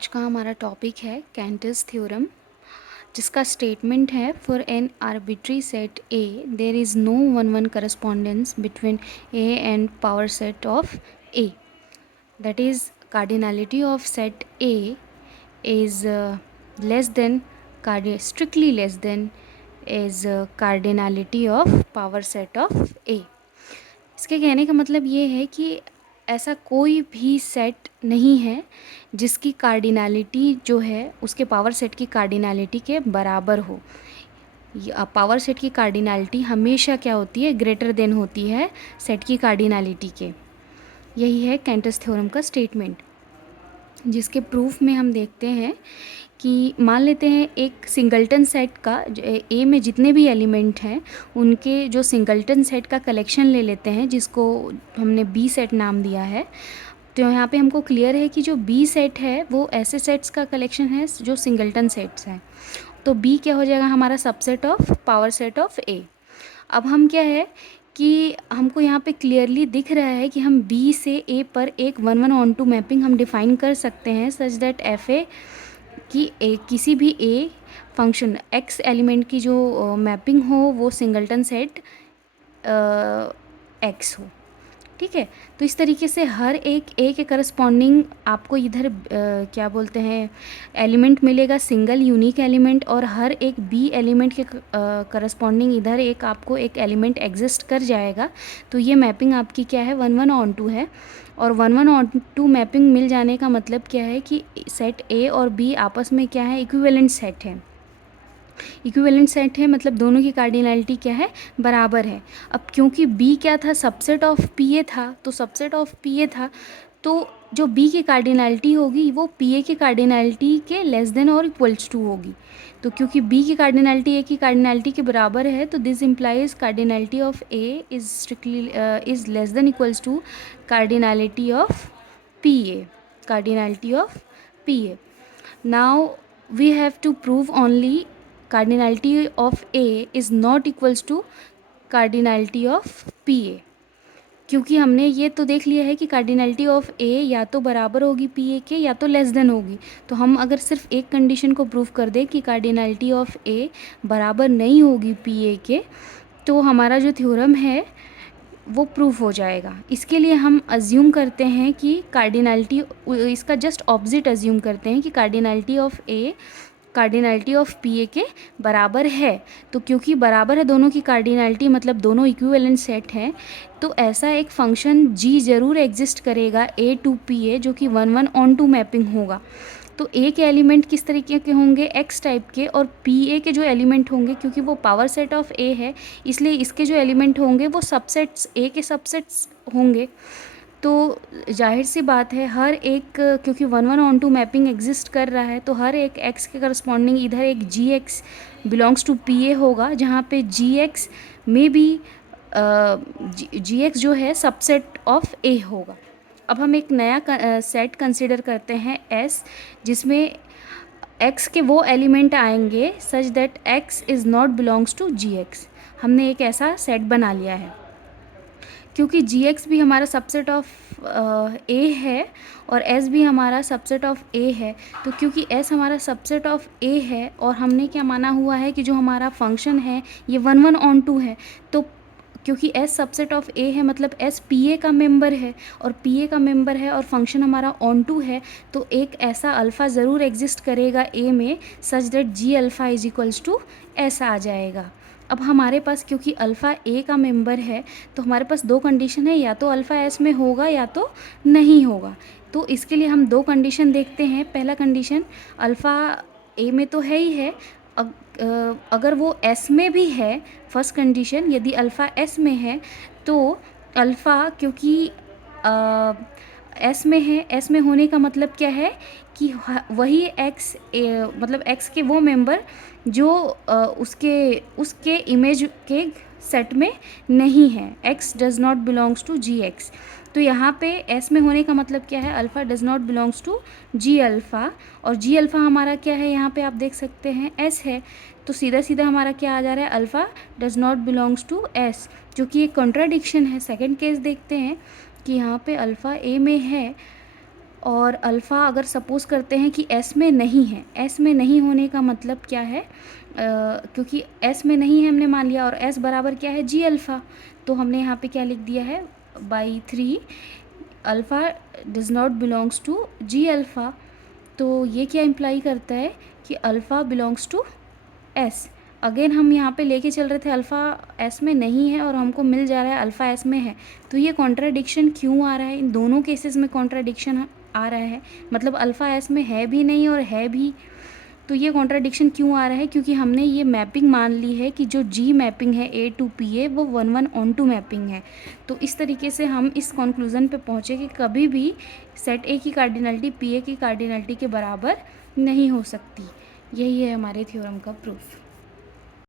आज का हमारा टॉपिक है कैंटर्स थ्योरम, जिसका स्टेटमेंट है for an arbitrary set A there is no one one correspondence between A and power set of A, that is cardinality of set A is less than strictly less than is cardinality of power set of A. इसके कहने का मतलब ये है कि ऐसा कोई भी सेट नहीं है जिसकी कार्डिनलिटी जो है उसके पावर सेट की कार्डिनलिटी के बराबर हो। पावर सेट की कार्डिनलिटी हमेशा क्या होती है, ग्रेटर देन होती है सेट की कार्डिनलिटी के। यही है कैंटर्स थ्योरम का स्टेटमेंट, जिसके प्रूफ में हम देखते हैं कि मान लेते हैं एक सिंगल्टन सेट का ए में जितने भी एलिमेंट हैं उनके जो सिंगल्टन सेट का कलेक्शन ले लेते हैं, जिसको हमने बी सेट नाम दिया है। तो यहाँ पे हमको क्लियर है कि जो बी सेट है वो ऐसे सेट्स का कलेक्शन है जो सिंगल्टन सेट्स हैं। तो बी क्या हो जाएगा, हमारा subset of power set of A. अब हम क्या है कि हमको यहाँ पे क्लियरली दिख रहा है कि हम बी से ए पर एक 1:1 मैपिंग हम डिफ़ाइन कर सकते हैं सच दैट एफ ए कि किसी भी ए फंक्शन एक्स एलिमेंट की जो मैपिंग हो वो सिंगल्टन सेट एक्स हो। ठीक है, तो इस तरीके से हर एक ए के करस्पॉन्डिंग आपको इधर क्या बोलते हैं एलिमेंट मिलेगा, सिंगल यूनिक एलिमेंट, और हर एक बी एलिमेंट के करस्पॉन्डिंग इधर एक आपको एक एलिमेंट एग्जिस्ट कर जाएगा। तो ये मैपिंग आपकी क्या है, 1:1 है। और 1:1 मैपिंग मिल जाने का मतलब क्या है कि सेट ए और बी आपस में क्या है, इक्विवेलेंट सेट है। इक्विवेलेंट सेट है मतलब दोनों की कार्डिनलिटी क्या है, बराबर है। अब क्योंकि B क्या था, सबसेट ऑफ PA था, तो सबसेट ऑफ PA था तो जो B की कार्डिनलिटी होगी वो PA की कार्डिनलिटी के लेस देन और इक्वल्स टू होगी। तो क्योंकि B की कार्डिनलिटी A की कार्डिनलिटी के बराबर है तो this implies cardinality of A is strictly is less than equals to cardinality of PA, cardinality of PA। Now we have to prove only cardinality of A is not equals to cardinality of PA, क्योंकि हमने ये तो देख लिया है कि cardinality of ए या तो बराबर होगी पी ए के या तो लेस देन होगी। तो हम अगर सिर्फ एक कंडीशन को प्रूव कर दें कि कार्डिनलिटी ऑफ ए बराबर नहीं होगी पी ए के, तो हमारा जो थ्योरम है वो प्रूफ हो जाएगा। इसके लिए हम अज्यूम करते हैं कि कार्डिनलिटी, इसका जस्ट ऑपोजिट अज्यूम करते हैं कि cardinality of A cardinality of P A के बराबर है। तो क्योंकि बराबर है दोनों की कार्डिनलिटी मतलब दोनों इक्विवेलेंट सेट हैं, तो ऐसा एक फंक्शन जी ज़रूर एग्जिस्ट करेगा ए टू पी ए जो कि 1:1 मैपिंग होगा। तो ए के एलिमेंट किस तरीके के होंगे, एक्स टाइप के, और पी ए के जो एलिमेंट होंगे क्योंकि वो पावर सेट ऑफ ए है इसलिए इसके जो एलिमेंट होंगे वो सबसेट्स ए के सबसेट्स होंगे। तो जाहिर सी बात है हर एक, क्योंकि 1:1 मैपिंग एग्जिस्ट कर रहा है तो हर एक एक्स के करस्पॉन्डिंग इधर एक G X belongs to P A होगा, जहाँ पे जी एक्स में भी जी एक्स जो है सबसेट ऑफ ए होगा। अब हम एक नया सेट कंसिडर करते हैं एस, जिसमें एक्स के वो एलिमेंट आएंगे such that x is not belongs to g x. हमने एक ऐसा सेट बना लिया है क्योंकि जी एक्स भी हमारा सबसेट ऑफ ए है और एस भी हमारा सबसेट ऑफ ए है। तो क्योंकि एस हमारा सबसेट ऑफ ए है और हमने क्या माना हुआ है कि जो हमारा फंक्शन है ये 1:1 है, तो क्योंकि एस सबसेट ऑफ ए है मतलब एस पी ए का मेंबर है और पी ए का मेंबर है और फंक्शन हमारा ऑन टू है, तो एक ऐसा अल्फ़ा ज़रूर एग्जिस्ट करेगा ए में such that G alpha is equals to S आ जाएगा। अब हमारे पास क्योंकि अल्फ़ा ए का मेंबर है तो हमारे पास दो कंडीशन है, या तो अल्फ़ा एस में होगा या तो नहीं होगा। तो इसके लिए हम दो कंडीशन देखते हैं। पहला कंडीशन, अल्फ़ा ए में तो है ही है, अगर वो एस में भी है, फर्स्ट कंडीशन यदि अल्फ़ा एस में है तो अल्फ़ा क्योंकि एस में है, एस में होने का मतलब क्या है कि वही एक्स मतलब एक्स के वो मेंबर जो उसके इमेज के सेट में नहीं है, x does not belongs to g x. तो यहाँ पे एस में होने का मतलब क्या है, alpha does not belongs to g alpha, और जी अल्फ़ा हमारा क्या है, यहाँ पे आप देख सकते हैं एस है। तो सीधा सीधा हमारा क्या आ जा रहा है, alpha does not belongs to s, जो कि एक कॉन्ट्राडिक्शन है। सेकंड केस देखते हैं कि यहाँ पे अल्फ़ा ए में है और अल्फ़ा अगर सपोज़ करते हैं कि एस में नहीं है, एस में नहीं होने का मतलब क्या है, क्योंकि एस में नहीं है हमने मान लिया, और एस बराबर क्या है, जी अल्फ़ा, तो हमने यहाँ पे क्या लिख दिया है, by 3 alpha does not belongs to g alpha. तो ये क्या इम्प्लाई करता है कि alpha belongs to s. Again हम यहाँ पे लेके चल रहे थे अल्फ़ा एस में नहीं है और हमको मिल जा रहा है अल्फ़ा एस में है। तो ये कॉन्ट्राडिक्शन क्यों आ रहा है, इन दोनों केसेस में कॉन्ट्राडिक्शन आ रहा है, मतलब अल्फ़ा एस में है भी नहीं और है भी। तो ये कॉन्ट्राडिक्शन क्यों आ रहा है, क्योंकि हमने ये मैपिंग मान ली है कि जो जी मैपिंग है ए टू पी ए वो 1 1 ऑन 2 मैपिंग है। तो इस तरीके से हम इस कंक्लूज़न पे पहुँचे कि कभी भी सेट ए की कार्डिनलिटी पी ए की कार्डिनलिटी के बराबर नहीं हो सकती। यही है हमारे थ्योरम का प्रूफ।